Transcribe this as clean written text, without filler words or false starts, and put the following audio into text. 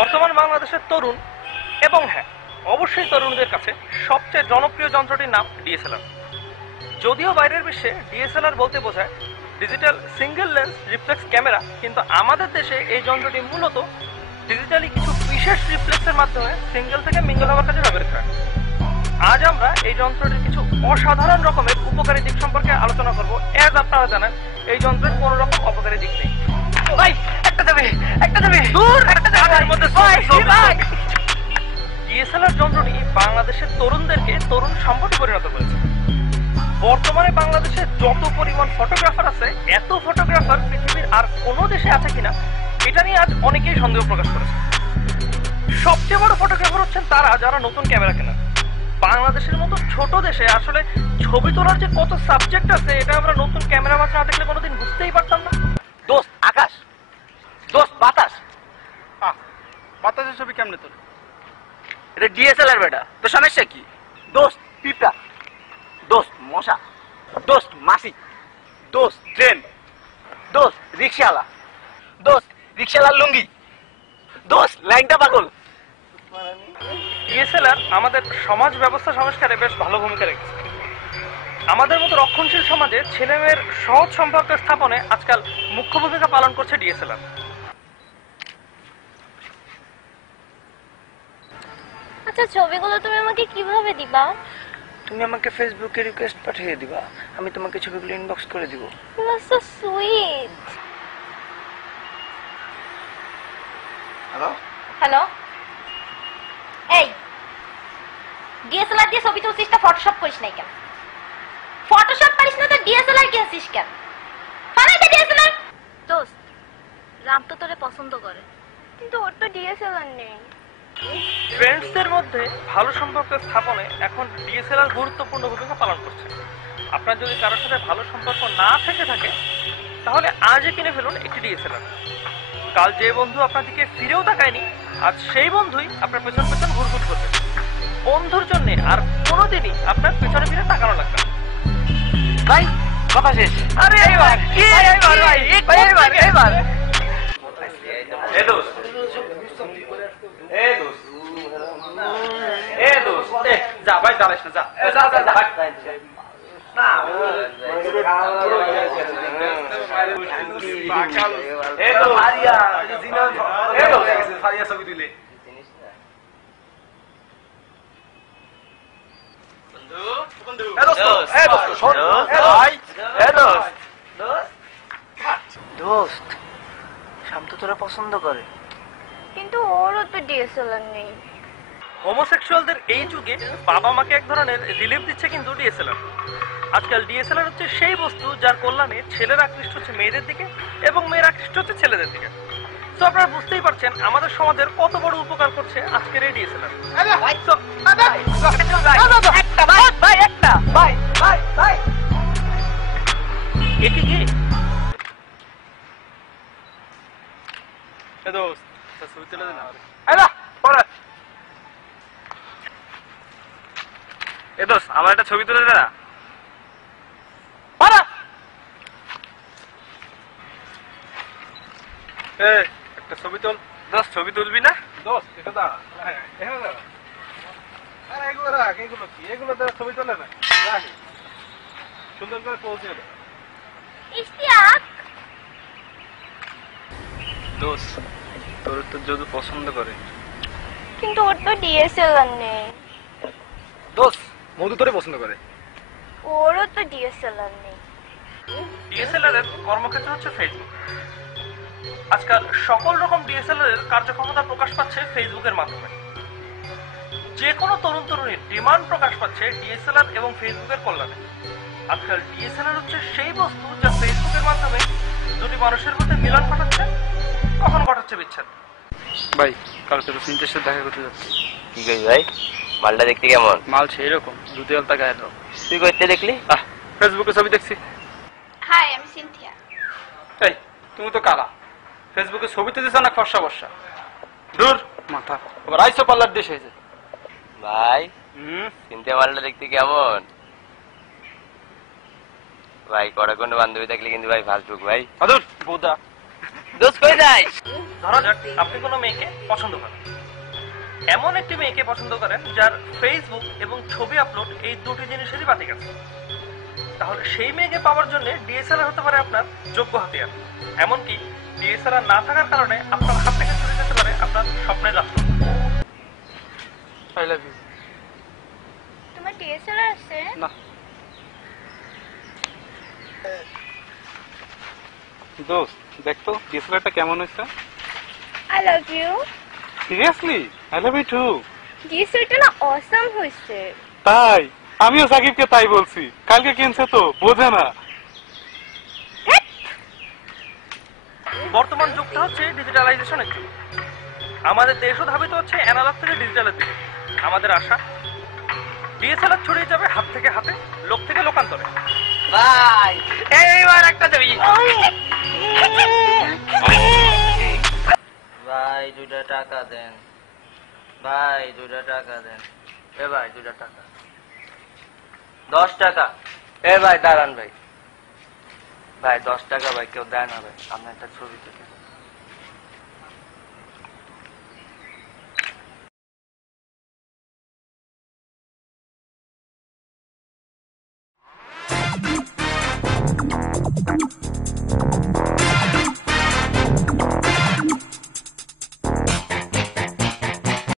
বর্তমান বাংলাদেশের তরুণ এবং হ্যাঁ অবশ্যই তরুণদের কাছে সবচেয়ে জনপ্রিয় যন্ত্রটির নাম ডিএসএলআর। যদিও বাইরের বিশ্বে ডিএসএলআর বলতে বোঝায় digital single lens reflex camera, কিন্তু আমাদের দেশে এই যন্ত্রটি মূলত ডিজিটালি কিছু বিশেষ রিফ্লেক্সের মাধ্যমে সিঙ্গেল থেকে মিঙ্গল হওয়ার কাজে ব্যবহৃত হয়। আজ আমরা এই যন্ত্রটির কিছু অসাধারণ রকমের উপকারী দিক সম্পর্কে আলোচনা করব। এজ আপনারা জানেন এই যন্ত্রের কোনো রকম অপকারী দিক নেই। ভাই একটা যাবে দূর একটা যাবে মধ্যে ডিএসএলআর যন্ত্রটি বাংলাদেশের তরুণদেরকে তরুণ সম্পদে পরিণত করেছে। বর্তমানে বাংলাদেশে যত পরিমাণ ফটোগ্রাফার আছে, এত ফটোগ্রাফার পৃথিবীর আর কোনো দেশে আছে কিনা এটা নিয়ে আজ অনেকেই সন্দেহ প্রকাশ করেছে। সবচেয়ে বড় ফটোগ্রাফার হচ্ছেন তারা যারা নতুন ক্যামেরা কেনেন। বাংলাদেশের মতো ছোট দেশে আসলে ছবি তোলার যে কত সাবজেক্ট আছে এটা আমরা নতুন ক্যামেরা মাত্র না দেখলে কোনোদিন বুঝতেই পারতাম না। দোস্ত আকাশ, দোস্ত বাতাস। বাতাসের ছবি কেমনে তোলে? এটা ডিএসএলআর বেটা, তো সমস্যা কি? দোস্ত পিঁপড়া, দোস্ত মশা, দোস্ত মাছি, দোস্ত ট্রেন, দোস্ত রিক্সাওয়ালা, দোস্ত রিক্সাওয়ালার লুঙ্গি, দোস্ত ল্যাংটা পাগল। ডিএসএলআর আমাদের সমাজ ব্যবস্থা সংস্কারে বেশ ভালো ভূমিকা রেখেছে। আমাদের মতো রক্ষণশীল সমাজে ছেলেমেয়ের সহজ সম্পর্ক স্থাপনে আজকাল মুখ্য ভূমিকা পালন করছে ডিএসএলআর। আচ্ছা, ছবিগুলো তুমি আমাকে কিভাবে দিবা? তুমি আমাকে ফেসবুকে রিকোয়েস্ট পাঠিয়ে দিবা, আমি তোমাকে ছবিগুলো ইনবক্স করে দিব। You are so sweet. Hello, এই ডিএসএলআর দিয়ে ছবি তুলছিস তা ফটোশপ করিস নাই কেন? ফটোশপ পারিস না তো ডিএসএলআর কিনছিস কেন? ফালাই দে ডিএসএলআর। দোস্ত, রাম তো তোরে পছন্দ করে, কিন্তু ওর তো ডিএসএলআর নেই। ফ্রেন্ডসদের মধ্যে ভালো সম্পর্ক স্থাপনে এখন ডিএসএলআর গুরুত্বপূর্ণ ভূমিকা পালন করছে। আপনার যদি কারোর সাথে ভালো সম্পর্ক না থেকে থাকে তাহলে আজই কিনে ফেলুন একটি ডিএসএলআর। কাল যে বন্ধু আপনার দিকে ফিরেও তাকায়নি, আজ সেই বন্ধুই আপনার পেছন পেছন ঘুরঘুর করবে। বন্ধুর জন্য আর কোনোদিনই আপনার পেছনে ফিরে তাকানো লাগবে না। ভাই কথা শেষ। আরে এইবার কি এইবার ভাই এইবার এ দোস্ত, এ দোস্ত, এ দোস্ত, যা ভাই দাঁড়াইস না, যা যা যা যা। দোস্ত, শান্ত তোরা পছন্দ করে, কিন্তু ওরও তো ডিএসএলআর নেই। হোমোসেক্সুয়ালদের এই যুগে বাবা মাকে এক ধরনের রিলিফ দিচ্ছে কিন্তু ডিএসএলআর। আজকাল ডিএসএলআর হচ্ছে সেই বস্তু যার কল্যাণে ছেলেরা আকৃষ্ট হচ্ছে মেয়েদের দিকে এবং মেয়েরা আকৃষ্ট হচ্ছে ছেলেদের দিকে। তো আপনারা বুঝতেই পারছেন আমাদের সমাজের কত বড় উপকার করছে আজকের এই ডিএসএলআর। একে কি দোস্ত ছবি তুলে দে না। এ দোস্ত আমার একটা ছবি তুলে দে না। একটা ছবি তোল। দোস্ত ছবি তুলবি না? দোস্ত এটা দাঁড়া, এখানে দাঁড়া। আরে এগুলো রাখ, এগুলো কি? এগুলো দ্বারা ছবি তোলে না, রাখ সুন্দর করে পৌঁছে দে। ইশতিয়াক, দোস্ত তোর তো যদি পছন্দ করে, কিন্তু ওর তো ডিএসএলআর নেই। দোস্ত মধু তোরে পছন্দ করে, ওরও তো ডিএসএলআর নেই। ডিএসএলআর এর কর্মক্ষেত্র হচ্ছে ফেসবুক। আজকাল সকল রকম ডিএসএলআর এর কার্যক্ষমতা প্রকাশ পাচ্ছে ফেসবুকের মাধ্যমে। যে কোনো তরুণ তরুণীর ডিমান্ড প্রকাশ পাচ্ছে ডিএসএলআর এবং ফেসবুকের কল্যাণে। আজকাল ডিএসএলআর হচ্ছে সেই বস্তু যা ফেসবুকের মাধ্যমে দুটি মানুষের মধ্যে মিলন ঘটাচ্ছে, কখন ঘটাচ্ছে বিচ্ছেদ। ভাই কাল তোর সিনথের সাথে দেখা করতে যাচ্ছি। কি করি ভাই? মালটা দেখতে কেমন? মাল সেই রকম, দুধে আলতা গায়ের রকম। তুই করতে দেখলি? ফেসবুকে ছবি দেখছি। হাই, আমি সিনথিয়া। এই তুমি তো কালা, ফেসবুকে ছবি তো দিছ না ফর্সা বর্ষা। দূর মাথা আবার আইসো পাল্লার দেশ হয়েছে। ভাই চিনতে মালটা দেখতে কেমন? ভাই কড়া কোনো বান্ধবী থাকলে কিন্তু ভাই ফাসবুক ভাই। আদর বোদা। দোস্ত কই যাই? ধরা যাক আপনি কোনো মেয়েকে পছন্দ করেন, এমন একটি মেয়েকে পছন্দ করেন যার ফেসবুক এবং ছবি আপলোড এই দুটি জিনিসেরই বাতিক আছে, তাহলে সেই মেয়েকে পাওয়ার জন্য ডিএসএলআর হতে পারে আপনার যোগ্য হাতিয়ার। এমনকি ডিএসএলআর না থাকার কারণে আপনার হাত থেকে চলে যেতে পারে আপনার স্বপ্নের রাষ্ট্র। I love you. তোমার ডিএসএলআর আছে? না দোস্ত, দেখতো ডিএসএলআরটা কেমন হয়েছে। I love you. Seriously I love you too. ডিএসএলআরটা না অসাম হয়েছে। তাই আমিও সাকিবকে তাই বলছি, কালকে কিনছে তো বোঝে না। বর্তমান যুগটা হচ্ছে ডিজিটালাইজেশনের যুগ। আমাদের দেশও ধাবিত হচ্ছে অ্যানালগ থেকে ডিজিটালের দিকে। আমাদের আশা ডিএসএলআর ছড়িয়ে যাবে হাত থেকে হাতে, লোক থেকে লোকান্তরে। ভাই এইবার একটা ছবি। ভাই 2টা টাকা দেন, ভাই 2টা টাকা দেন, এ ভাই 2টা টাকা, 10 টাকা। এ ভাই দাঁড়ান ভাই, ভাই 10 টাকা ভাই কেউ দেয় না ভাই, আপনার একটা ছবি তুলি।